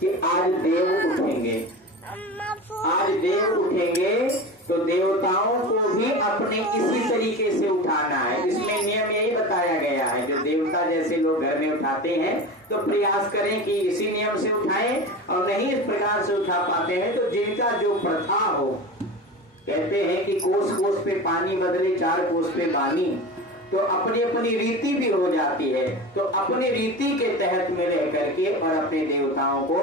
कि आज देव उठेंगे, आज देव उठेंगे, तो देवताओं को भी अपने इसी तरीके से उठाना है। इसमें नियम यही बताया गया है, जो देवता जैसे लोग घर में उठाते हैं तो प्रयास करें कि इसी नियम से उठाएं, और नहीं इस प्रकार से उठा पाते हैं तो जिनका जो प्रथा हो, कहते हैं कि कोस कोस पे पानी बदले 4 कोस पे बानी, तो अपनी अपनी रीति भी हो जाती है। तो अपनी रीति के तहत में रह करके और अपने देवताओं को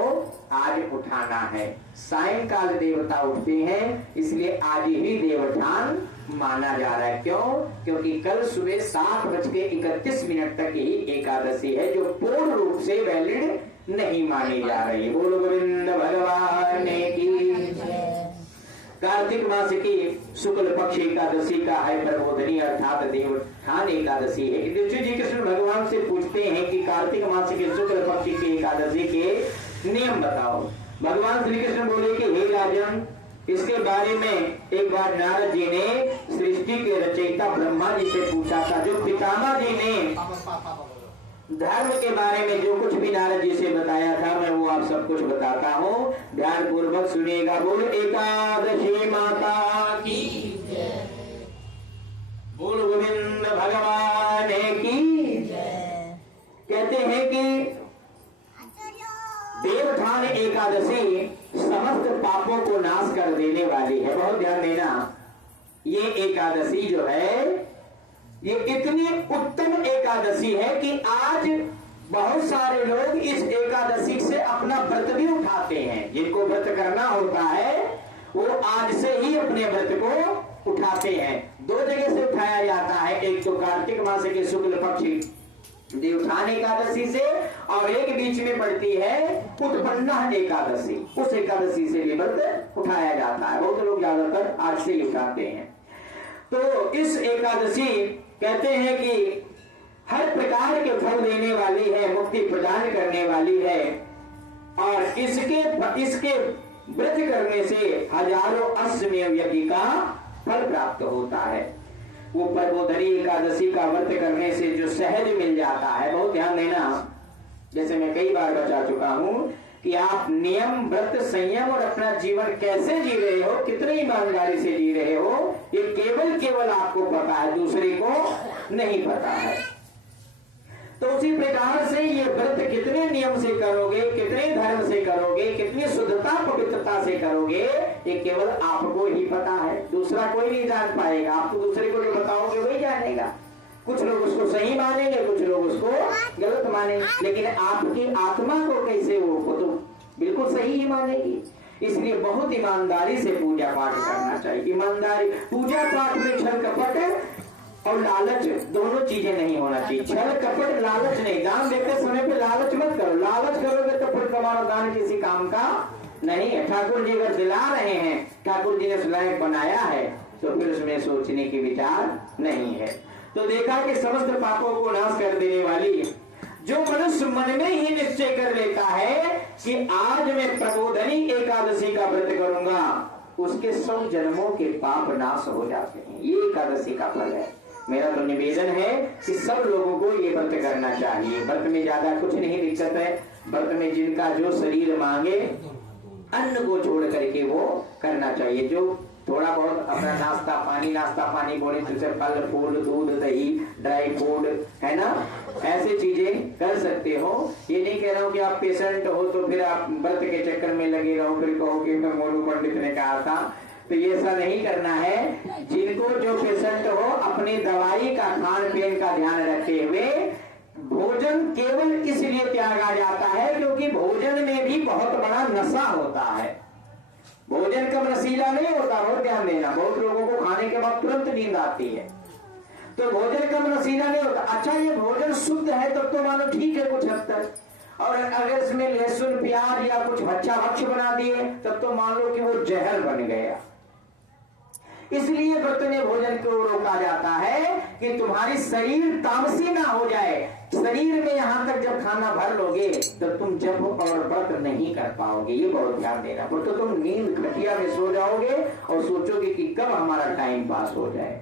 आज उठाना है। सायंकाल देवता उठते हैं, इसलिए आज ही देवोत्थान माना जा रहा है। क्यों? क्योंकि कल सुबह 7:31 तक ही एकादशी है, जो पूर्ण रूप से वैलिड नहीं मानी जा रही। बोलो गोविंद भगवान की। कार्तिक मास की शुक्ल पक्ष एकादशी का है प्रबोधनी, अर्थात देवोत्थान एकादशी है। युधिष्ठिर जी कृष्ण भगवान से पूछते हैं कि कार्तिक मास के शुक्ल पक्ष की एकादशी के नियम बताओ। भगवान श्री कृष्ण बोले कि हे राजन, इसके बारे में एक बार नारद जी ने सृष्टि के रचयिता ब्रह्मा जी से पूछा था। जो पितामह जी ने धर्म के बारे में जो कुछ भी नारद जी से बताया था, मैं वो आप सब कुछ बताता हूँ, ध्यान पूर्वक सुनिएगा। बोल एकादशी माता की, बोल गोविंद भगवान की। कहते हैं कि देवोत्थान एकादशी समस्त पापों को नाश कर देने वाली है। बहुत ध्यान देना, ये एकादशी जो है ये इतनी उत्तम एकादशी है कि आज बहुत सारे लोग इस एकादशी से अपना व्रत भी उठाते हैं। जिनको व्रत करना होता है वो आज से ही अपने व्रत को उठाते हैं। 2 जगह से उठाया जाता है, एक तो कार्तिक मास के शुक्ल पक्ष देवोत्थान एकादशी से, और एक बीच में पड़ती है उत्पन्ना एकादशी, उस एकादशी से भी व्रत उठाया जाता है। बहुत लोग ज्यादातर आज से ही उठाते हैं। तो इस एकादशी कहते हैं कि हर प्रकार के फल देने वाली है, मुक्ति प्रदान करने वाली है, और इसके व्रत करने से हजारों अश्वमेध यज्ञ का फल प्राप्त होता है। वो प्रबोधनी एकादशी का व्रत करने से जो सहज मिल जाता है, बहुत ध्यान देना, जैसे मैं कई बार बता चुका हूं कि आप नियम, व्रत, संयम और अपना जीवन कैसे जी रहे हो, कितनी ईमानदारी से जी रहे हो, ये केवल आपको पता है, दूसरे को नहीं पता है। तो उसी प्रकार से ये व्रत कितने नियम से करोगे, कितने धर्म से करोगे, कितनी शुद्धता पवित्रता से करोगे, ये केवल आपको ही पता है, दूसरा कोई नहीं जान पाएगा। आप तो दूसरे को जो बताओगे वही जानेगा। कुछ लोग उसको सही मानेंगे, कुछ लोग उसको गलत मानेंगे, लेकिन आपकी आत्मा को कैसे वो तो बिल्कुल सही ही मानेगी। इसलिए बहुत ईमानदारी से पूजा पाठ करना चाहिए। ईमानदारी, पूजा पाठ में छल कपट और लालच दोनों चीजें नहीं होना चाहिए। छल कपट लालच नहीं, दान देते समय पे लालच मत करो। लालच करोगे तो फिर तुम्हारा दान किसी काम का नहीं है। ठाकुर जी अगर दिला रहे हैं, ठाकुर जी ने उस लायक बनाया है, तो फिर उसमें सोचने की विचार नहीं है। तो देखा कि समस्त पापों को नाश कर देने वाली, जो मनुष्य मन में ही निश्चय कर लेता है कि आज मैं प्रबोधनी एकादशी का व्रत करूंगा, उसके 100 जन्मों के पाप नाश हो जाते हैं। ये एकादशी का फल है। मेरा तो निवेदन है कि सब लोगों को ये व्रत करना चाहिए। व्रत में ज्यादा कुछ नहीं दिक्कत है। व्रत में जिनका जो शरीर मांगे अन्न को छोड़ करके वो करना चाहिए। जो थोड़ा बहुत अपना नाश्ता पानी बोले, जैसे फल फूल, दूध, दही, ड्राई फूड है ना, ऐसे चीजें कर सकते हो। ये नहीं कह रहा हूँ कि आप पेशेंट हो तो फिर आप व्रत के चक्कर में लगे रहो, फिर कहो कि मैं मोनू पंडित ने कहा था, तो ये ऐसा नहीं करना है। जिनको जो पेशेंट हो, अपनी दवाई का, खान पीन का ध्यान रखते हुए भोजन केवल इसलिए त्यागा जाता है क्योंकि भोजन में भी बहुत बड़ा नशा होता है। भोजन कम नशीला नहीं होता, बहुत ध्यान देना। बहुत लोगों को खाने के बाद तुरंत नींद आती है, तो भोजन कम नशीला नहीं होता। अच्छा, ये भोजन शुद्ध है तब तो मानो ठीक है कुछ हद तक, और अगर इसमें लहसुन प्याज या कुछ अच्छा भक्ष बना दिए तब तो मान लो कि वो जहर बन गया। इसलिए व्रत में भोजन को रोका जाता है कि तुम्हारी शरीर तामसी ना हो जाए। शरीर में यहां तक जब खाना भर लोगे तो तुम जप और व्रत नहीं कर पाओगे। ये बहुत ध्यान देना। तो तुम नींद खटिया में सो जाओगे और सोचोगे कि कब हमारा टाइम पास हो जाए।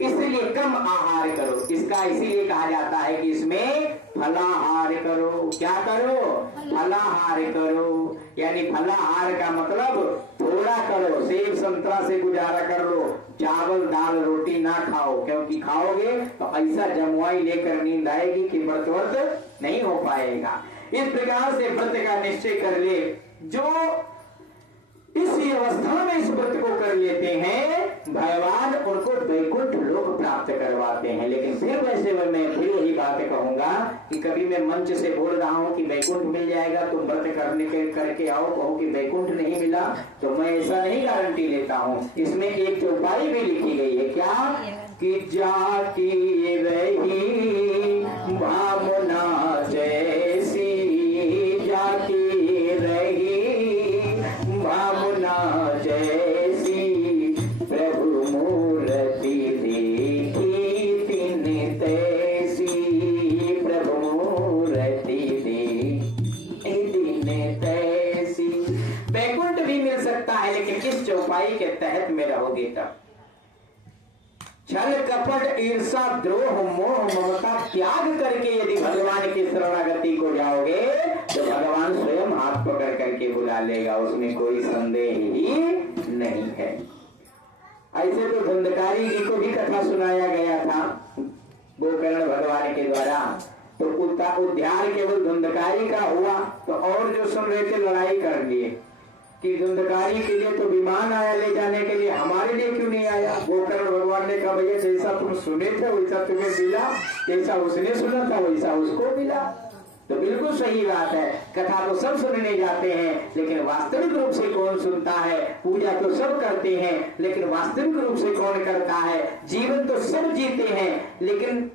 इसलिए कम आहार करो। इसका इसीलिए कहा जाता है कि इसमें फलाहार करो। क्या करो? फलाहार करो। यानी फलाहार का मतलब थोड़ा करो, सेब संतरा से गुजारा कर लो, चावल दाल रोटी ना खाओ, क्योंकि खाओगे तो ऐसा जमुआई लेकर नींद आएगी कि व्रत नहीं हो पाएगा। इस प्रकार से व्रत का निश्चय कर ले। जो इस अवस्था में इस व्रत को कर लेते हैं, भगवान उनको वैकुंठ लोक प्राप्त करवाते हैं। लेकिन फिर वैसे मैं फिर यही बात कहूंगा कि कभी मैं मंच से बोल रहा हूं कि वैकुंठ मिल जाएगा, तुम व्रत करके आओ, कहो कि वैकुंठ नहीं मिला, तो मैं ऐसा नहीं गारंटी लेता हूं। इसमें एक चौपाई भी लिखी गई है, क्या कि जाकी रही भावना जैसी, जाकी रही भावना जैसी, प्रभु मूर्ति देखी तिन तैसी, प्रभु मूर्ति देखी तिन तैसी। वैकुंठ भी मिल सकता है, लेकिन किस चौपाई के तहत में रहोगे तब। छल कपट ईर्षा द्रोह मोह ममता त्याग करके यदि भगवान की शरणागति को जाओगे तो भगवान स्वयं हाथ पकड़ करके बुला लेगा, उसमें कोई संदेह ही नहीं है। ऐसे तो धुंधकारी जी को भी कथा सुनाया गया था गोकर्ण भगवान के द्वारा, तो उद्धार केवल धुंधकारी का हुआ, तो और जो सुन रहे थे लड़ाई कर लिए कि धुंधकारी के लिए तो विमान आया ले जाने के लिए, हमारे लिए क्यों नहीं आया। गोकर्ण भगवान ने कहा भैया जैसा तुम सुने थे वैसा तुम्हें मिला, जैसा उसने सुना था वैसा उसको मिला। तो बिल्कुल सही बात है, कथा तो सब सुनने जाते हैं, लेकिन वास्तविक रूप से कौन सुनता है। पूजा तो सब करते हैं, लेकिन वास्तविक रूप से कौन करता है। जीवन तो सब जीते हैं, लेकिन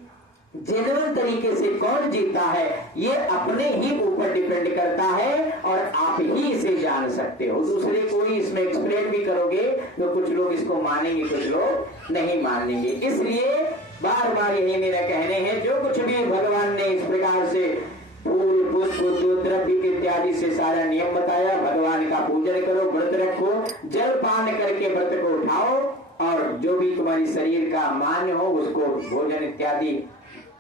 जेन्युइन तरीके से कौन जीता है ये अपने ही ऊपर डिपेंड करता है, और आप ही इसे जान सकते हो। दूसरे कोई इसमें एक्सप्लेन भी करोगे तो कुछ लोग इसको मानेंगे, कुछ लोग नहीं मानेंगे। इसलिए बार बार यही मेरा कहने हैं, जो कुछ भी भगवान ने इस प्रकार से फूल पुष्प द्रव्य इत्यादि से सारा नियम बताया, भगवान का पूजन करो, व्रत रखो, जल पान करके व्रत को उठाओ, और जो भी तुम्हारी शरीर का मान्य हो उसको भोजन इत्यादि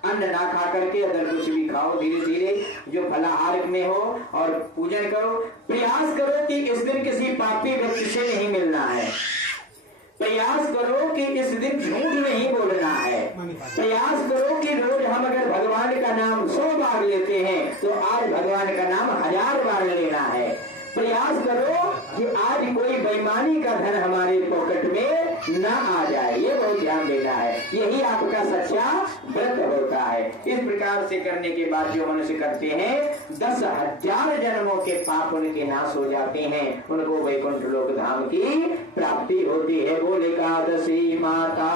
अन्न ना खा करके अगर कुछ भी खाओ, धीरे धीरे जो फलाहार में हो, और पूजन करो। प्रयास करो कि इस दिन किसी पापी व्यक्ति से नहीं मिलना है, प्रयास करो कि इस दिन झूठ नहीं बोलना है, प्रयास करो कि रोज हम अगर भगवान का नाम 100 बार लेते हैं तो आज भगवान का नाम 1000 बार लेना है। प्रयास करो कि आज कोई बेईमानी का धन हमारे पॉकेट में न आ जाए, ये बहुत ध्यान देना है। यही आपका सच्चा व्रत होता है। इस प्रकार से करने के बाद जो मनुष्य करते हैं 10,000 जन्मों के पाप उनके नाश हो जाते हैं, उनको वैकुंठ लोक धाम की प्राप्ति होती है। बोले एकादशी माता